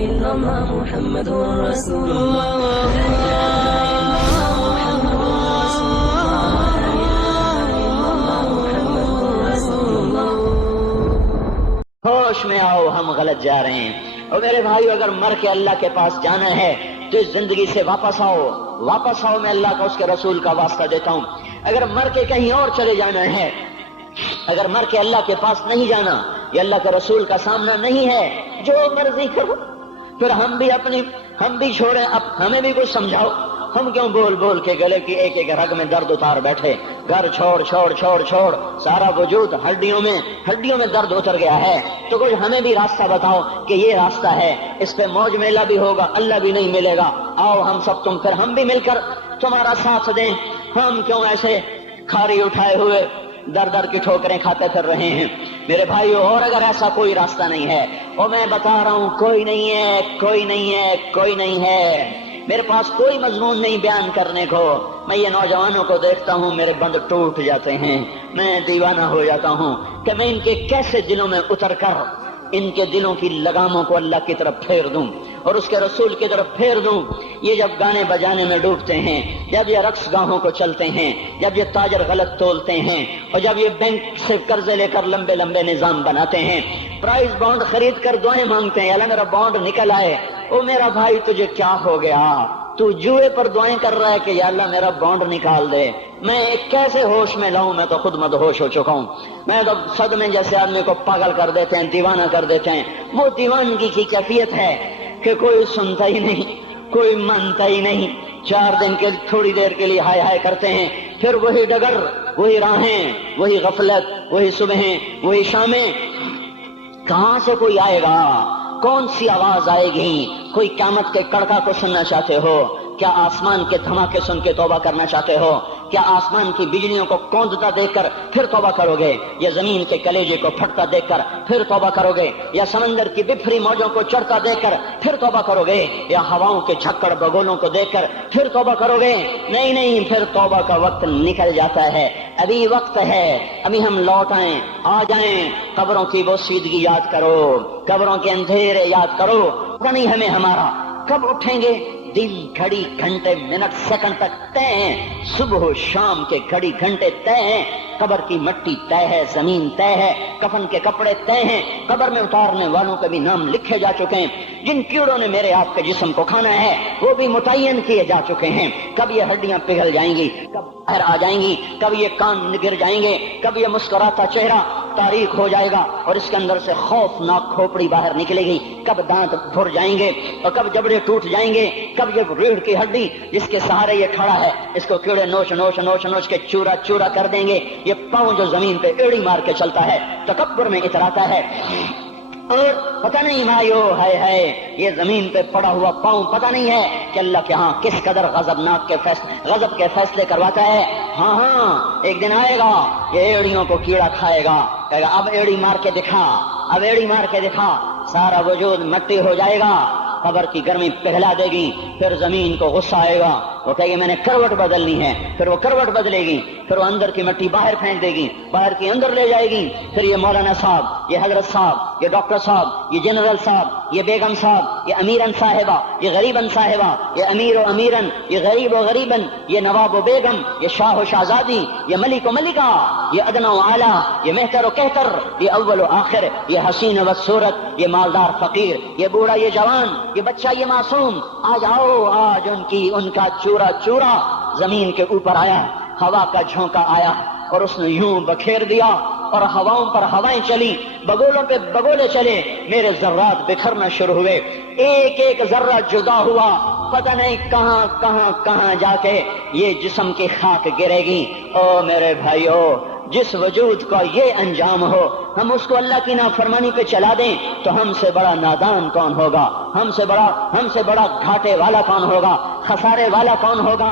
إلا الله محمد رسول الله ہوش میں آؤ، ہم غلط جا رہے ہیں۔ اور میرے بھائیو، اگر مر کے اللہ کے پاس جانا ہے تو اس زندگی سے واپس آؤ، واپس آؤ، میں اللہ کا اس کے رسول کا واسطہ دیتا ہوں۔ اگر مر کے کہیں اور چلے جانا ہے، اگر مر کے اللہ کے پاس نہیں جانا یا اللہ کے رسول کا سامنا نہیں ہے، جو مرضی کرو، پھر ہم بھی چھوڑیں، اب ہمیں بھی کچھ سمجھاؤ۔ ہم کیوں بول بول کے گلے کی ایک ایک رگ میں درد اتار بیٹھے؟ گھر چھوڑ چھوڑ چھوڑ چھوڑ، سارا وجود ہڈیوں میں درد اتر گیا ہے، تو کچھ ہمیں بھی راستہ بتاؤ کہ یہ راستہ ہے، اس پہ موج میلہ بھی ہوگا، اللہ بھی نہیں ملے گا۔ آؤ ہم سب پھر ہم بھی مل کر تمہارا ساتھ دیں۔ ہم کیوں ایسے کھاری اٹھائے ہوئے در در کی ٹھوکریں کھاتے پھر رہے ہیں؟ میرے بھائیو، اور اگر ایسا کوئی راستہ نہیں ہے، اور میں بتا رہا ہوں کوئی نہیں ہے، کوئی نہیں ہے، کوئی نہیں ہے، میرے پاس کوئی مضمون نہیں بیان کرنے کو۔ میں یہ نوجوانوں کو دیکھتا ہوں، میرے بند ٹوٹ جاتے ہیں، میں دیوانہ ہو جاتا ہوں کہ میں ان کے کیسے دلوں میں اتر کر ان کے دلوں کی لگاموں کو اللہ کی طرف پھیر دوں اور اس کے رسول کی طرف پھیر دوں۔ یہ جب گانے بجانے میں ڈوبتے ہیں، جب یہ رقص گاہوں کو چلتے ہیں، جب یہ تاجر غلط تولتے ہیں، اور جب یہ بینک سے قرضے لے کر لمبے لمبے نظام بناتے ہیں، پرائز بانڈ خرید کر دعائیں مانگتے ہیں، اللہ میرا بانڈ نکل آئے۔ او میرا بھائی، تجھے کیا ہو گیا؟ تو جوئے پر دعائیں کر رہا ہے کہ یا اللہ میرا بانڈ نکال دے۔ میں کیسے ہوش میں لاؤں؟ میں تو خود مدہوش ہو چکا ہوں۔ میں تو صدمے جیسے آدمی کو پاگل کر دیتے ہیں، دیوانہ کر دیتے ہیں۔ وہ دیوانگی کی کیفیت ہے کہ کوئی سنتا ہی نہیں، کوئی مانتا ہی نہیں۔ 4 دن کے تھوڑی دیر کے لیے ہائے ہائے کرتے ہیں، پھر وہی ڈگر، وہی راہیں، وہی غفلت، وہی صبحیں، وہی شامیں۔ کہاں سے کوئی آئے گا؟ کون سی آواز آئے گی؟ کوئی قیامت کے کڑکا کو سننا چاہتے ہو؟ کیا آسمان کے دھماکے سن کے توبہ کرنا چاہتے ہو؟ کیا آسمان کی بجلیوں کو کوندتا دیکھ کر پھر توبہ کرو گے؟ یا زمین کے کلیجے کو پھٹتا دیکھ کر پھر توبہ کرو گے؟ یا سمندر کی بفری موجوں کو چڑھتا دیکھ کر پھر توبہ کرو گے؟ یا ہواؤں کے جھکڑ بگولوں کو دیکھ کر پھر توبہ کرو گے؟ نہیں نہیں، پھر توبہ کا وقت نکل جاتا ہے۔ ابھی وقت ہے، ابھی ہم لوٹ آئیں، آ جائیں۔ قبروں کی وہ سیدگی یاد کرو، قبروں کے اندھیرے یاد کرو۔ پتہ نہیں ہمیں ہمارا کب اٹھیں گے؟ دن، گھڑی، گھنٹے، منٹ، سیکنڈ تک طے ہیں، صبح و شام کے گھڑی گھنٹے طے ہیں۔ قبر کی مٹی طے ہے، زمین طے ہے، کفن کے کپڑے طے ہیں، قبر میں اتارنے والوں کے بھی نام لکھے جا چکے ہیں۔ جن کیڑوں نے میرے آپ کے جسم کو کھانا ہے وہ بھی متعین کیے جا چکے ہیں۔ کب یہ ہڈیاں پگھل جائیں گی، کب باہر آ جائیں گی، کب یہ کان گر جائیں گے، کب یہ مسکراتا چہرہ تاریخ ہو جائے گا اور اس کے اندر سے خوفناک کھوپڑی باہر نکلے گی، کب دانت بھر جائیں گے اور کب جبڑے ٹوٹ جائیں گے، کب یہ ریڑھ کی ہڈی جس کے سہارے یہ کھڑا ہے اس کو کیڑے نوچ نوچ نوچ نوچ کے چورا چورا کر دیں گے۔ یہ پاؤں جو زمین پہ ایڑی مار کے چلتا ہے، تکبر میں اتراتا ہے، اور پتہ نہیں بھائیو، ہے یہ زمین پہ پڑا ہوا پاؤں پتہ نہیں ہے کہ اللہ کے ہاں کس قدر غضب کے فیصلے کرواتا ہے۔ ہاں ایک دن آئے گا، یہ ایڑیوں کو کیڑا کھائے گا، کہے گا اب ایڑی مار کے دکھا، اب ایڑی مار کے دکھا۔ سارا وجود مٹی ہو جائے گا، قبر کی گرمی پگھلا دے گی، پھر زمین کو غصہ آئے گا، وہ کہے گی میں نے کروٹ بدلنی ہے، پھر وہ کروٹ بدلے گی، پھر وہ اندر کی مٹی باہر پھینک دے گی، باہر کی اندر لے جائے گی۔ پھر یہ مولانا صاحب، یہ حضرت صاحب، یہ ڈاکٹر صاحب، یہ جنرل صاحب، یہ بیگم صاحب، یہ امیرن صاحبہ، یہ غریبن صاحبہ، یہ امیر و امیرن، یہ غریب و غریبن، یہ نواب و بیگم، یہ شاہ و شہزادی، یہ ملک و ملکہ، یہ ادنا و اعلیٰ، یہ مہتر و کہتر، یہ اول و آخر، یہ حسین و صورت، یہ مالدار فقیر، یہ بوڑھا یہ جوان، یہ بچہ یہ معصوم۔ آج آؤ، آج ان کا چورا چورا زمین کے اوپر آیا، ہوا کا جھونکا آیا اور اس نے یوں بکھیر دیا اور ہواؤں پر ہوائیں چلی، بگولوں پہ بگولے چلے، میرے ذرات بکھرنا شروع ہوئے، ایک ایک ذرہ جدا ہوا، پتہ نہیں کہاں کہاں کہاں جا کے یہ جسم کی خاک گرے گی۔ او میرے بھائیو، جس وجود کا یہ انجام ہو، ہم اس کو اللہ کی نافرمانی پہ چلا دیں تو ہم سے بڑا نادان کون ہوگا؟ ہم سے بڑا گھاٹے والا کون ہوگا؟ خسارے والا کون ہوگا؟